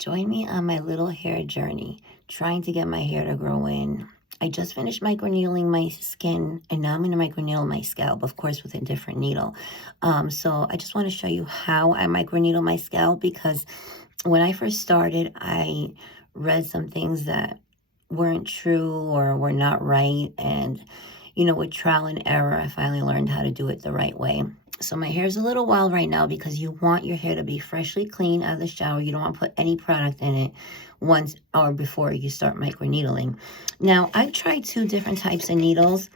Join me on my little hair journey, trying to get my hair to grow in. I just finished microneedling my skin, and now I'm going to microneedle my scalp, of course, with a different needle. So I just want to show you how I microneedle my scalp, because when I first started, I read some things that weren't true or were not right. And, with trial and error, I finally learned how to do it the right way. So my hair is a little wild right now because you want your hair to be freshly clean out of the shower. You don't want to put any product in it once or before you start microneedling. Now, I've tried two different types of needles.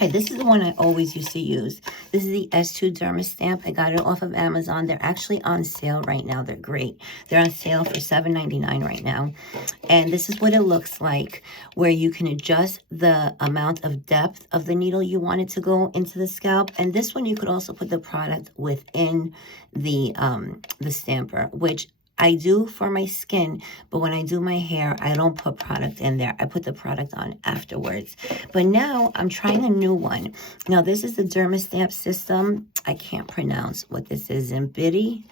This is the one I always used to use. This is the S2 Derma stamp. I got it off of Amazon. They're actually on sale right now. They're great. They're on sale for $7.99 right now. And this is what it looks like, where you can adjust the amount of depth of the needle you want it to go into the scalp. And this one, you could also put the product within the stamper, which I do for my skin, but when I do my hair, I don't put product in there. I put the product on afterwards. But now I'm trying a new one. Now, this is the Derma Stamp system. I can't pronounce what this is in Biddy.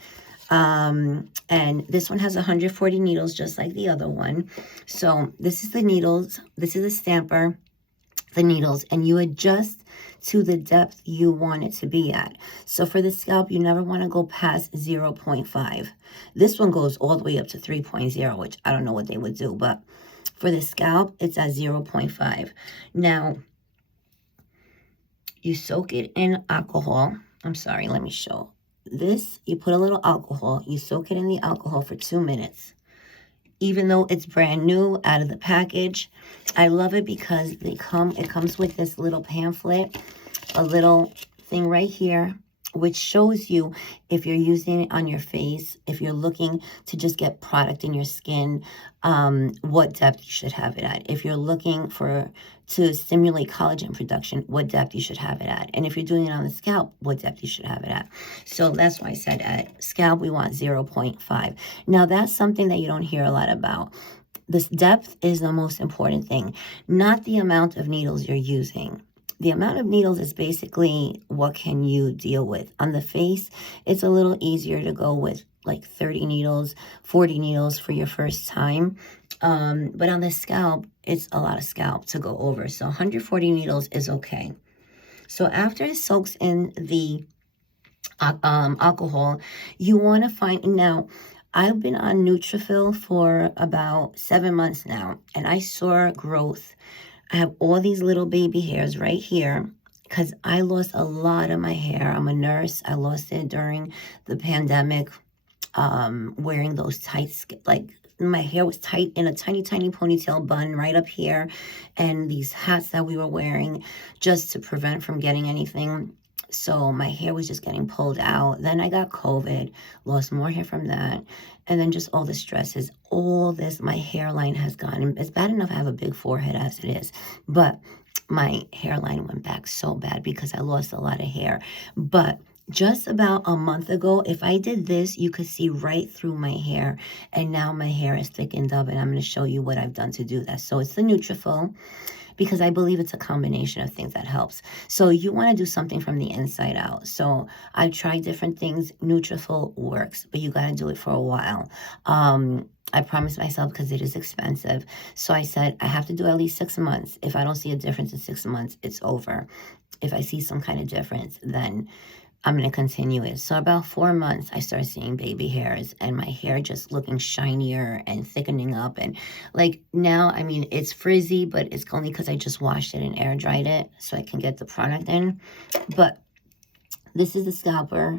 And this one has 140 needles, just like the other one. So this is the needles. This is the stamper, the needles, and you adjust to the depth you want it to be at. So for the scalp, you never want to go past 0.5. This one goes all the way up to 3.0, which I don't know what they would do, but for the scalp, it's at 0.5. Now, you soak it in alcohol. I'm sorry, let me show. This, you put a little alcohol, you soak it in the alcohol for 2 minutes. Even though it's brand new out of the package, I love it because it comes with this little pamphlet, a little thing right here, which shows you if you're using it on your face, if you're looking to just get product in your skin, what depth you should have it at. If you're looking to stimulate collagen production, what depth you should have it at. And if you're doing it on the scalp, what depth you should have it at. So that's why I said at scalp, we want 0.5. Now, that's something that you don't hear a lot about. This depth is the most important thing, not the amount of needles you're using. The amount of needles is basically what can you deal with. On the face, it's a little easier to go with like 30 needles, 40 needles for your first time. But on the scalp, it's a lot of scalp to go over. So 140 needles is okay. So after it soaks in the alcohol, you want to find, now, I've been on Nutrafil for about 7 months now, and I saw growth. I have all these little baby hairs right here because I lost a lot of my hair. I'm a nurse. I lost it during the pandemic, wearing those tight, like my hair was tight in a tiny, tiny ponytail bun right up here, and these hats that we were wearing just to prevent from getting anything. So my hair was just getting pulled out. Then I got COVID, lost more hair from that. And then just all the stresses, all this, my hairline has gone. It's bad enough I have a big forehead as it is, but my hairline went back so bad because I lost a lot of hair. But just about a month ago, if I did this, you could see right through my hair. And now my hair is thickened up, and I'm going to show you what I've done to do that. So it's the Nutrafil, because I believe it's a combination of things that helps. So you want to do something from the inside out. So I've tried different things. Nutrafil works, but you got to do it for a while. I promised myself, because it is expensive. So I said, I have to do at least 6 months. If I don't see a difference in 6 months, it's over. If I see some kind of difference, then I'm going to continue it. So about 4 months, I started seeing baby hairs and my hair just looking shinier and thickening up. And like now, I mean, it's frizzy, but it's only because I just washed it and air dried it so I can get the product in. But this is the stamper.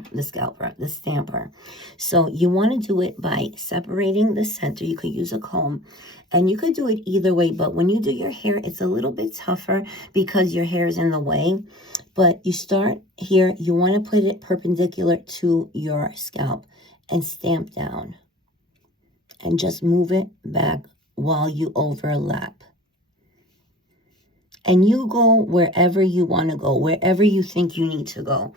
So you want to do it by separating the center. You could use a comb, and you could do it either way. But when you do your hair, it's a little bit tougher because your hair is in the way. But you start here. You want to put it perpendicular to your scalp and stamp down. And just move it back while you overlap. And you go wherever you want to go, wherever you think you need to go.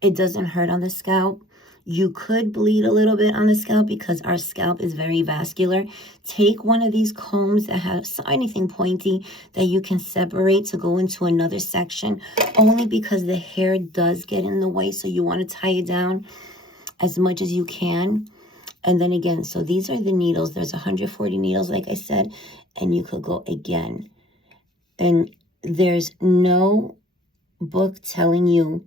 It doesn't hurt on the scalp. You could bleed a little bit on the scalp because our scalp is very vascular. Take one of these combs that has anything pointy that you can separate to go into another section, only because the hair does get in the way. So you want to tie it down as much as you can. And then again, so these are the needles. There's 140 needles, like I said, and you could go again. And there's no book telling you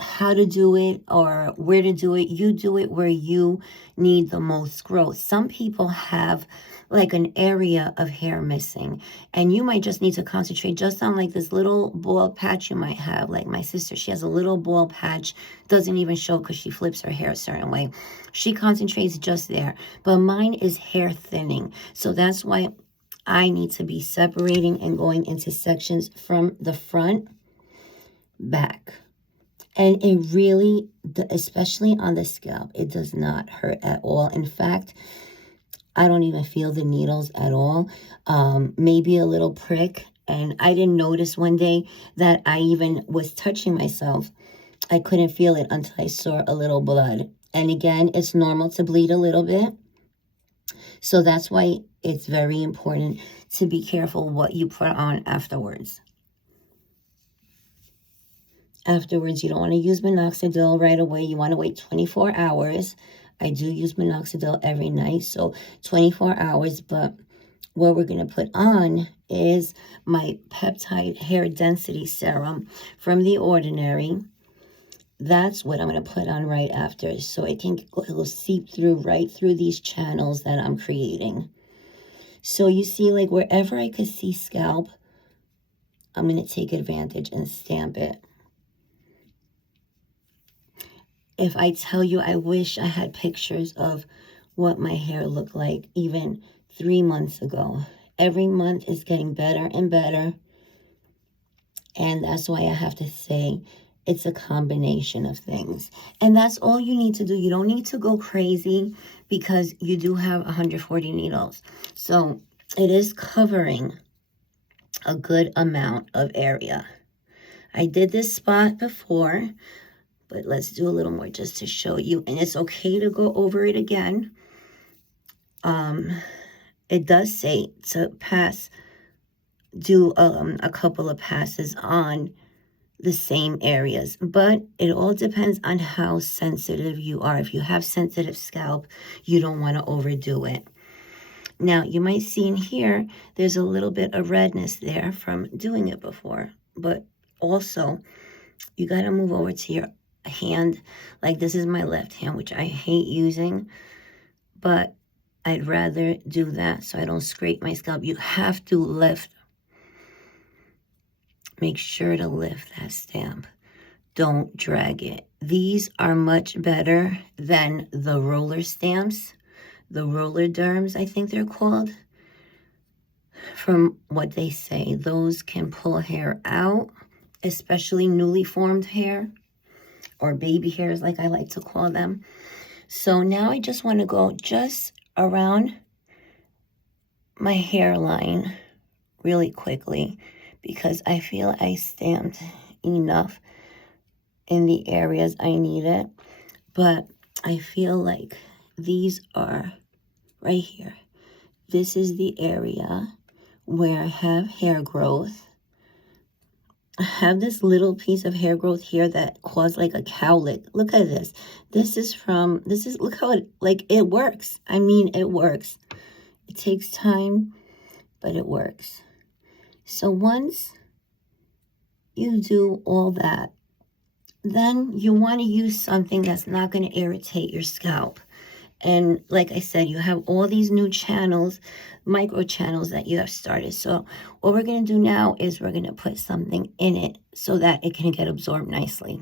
how to do it or where to do it. You do it where you need the most growth. Some people have like an area of hair missing, and you might just need to concentrate just on like this little bald patch you might have. Like my sister, she has a little bald patch, doesn't even show because she flips her hair a certain way. She concentrates just there, but mine is hair thinning. So that's why I need to be separating and going into sections from the front back. And it really, especially on the scalp, it does not hurt at all. In fact, I don't even feel the needles at all. Maybe a little prick. And I didn't notice one day that I even was touching myself. I couldn't feel it until I saw a little blood. And again, it's normal to bleed a little bit. So that's why it's very important to be careful what you put on afterwards. Afterwards, you don't want to use minoxidil right away. You want to wait 24 hours. I do use minoxidil every night, so 24 hours. But what we're going to put on is my peptide hair density serum from The Ordinary. That's what I'm going to put on right after, so it can it'll seep through right through these channels that I'm creating. So you see, like wherever I could see scalp, I'm going to take advantage and stamp it. If I tell you, I wish I had pictures of what my hair looked like even 3 months ago. Every month is getting better and better. And that's why I have to say it's a combination of things. And that's all you need to do. You don't need to go crazy because you do have 140 needles. So it is covering a good amount of area. I did this spot before, but let's do a little more just to show you. And it's okay to go over it again. It does say to do a couple of passes on the same areas. But it all depends on how sensitive you are. If you have sensitive scalp, you don't want to overdo it. Now, you might see in here, there's a little bit of redness there from doing it before. But also, you got to move over to your hand. Like this is my left hand, which I hate using, but I'd rather do that so I don't scrape my scalp. You have to lift. Make sure to lift that stamp. Don't drag it. These are much better than the roller stamps, the roller derms, I think they're called. From what they say, those can pull hair out, especially newly formed hair, or baby hairs like I like to call them. So now I just want to go just around my hairline really quickly because I feel I stamped enough in the areas I need it. But I feel like these are right here. This is the area where I have hair growth. I have this little piece of hair growth here that caused like a cowlick. Look at this. Look how it works. I mean, it works. It takes time, but it works. So once you do all that, then you want to use something that's not going to irritate your scalp. And like I said, you have all these new channels, micro channels that you have started. So what we're going to do now is we're going to put something in it so that it can get absorbed nicely.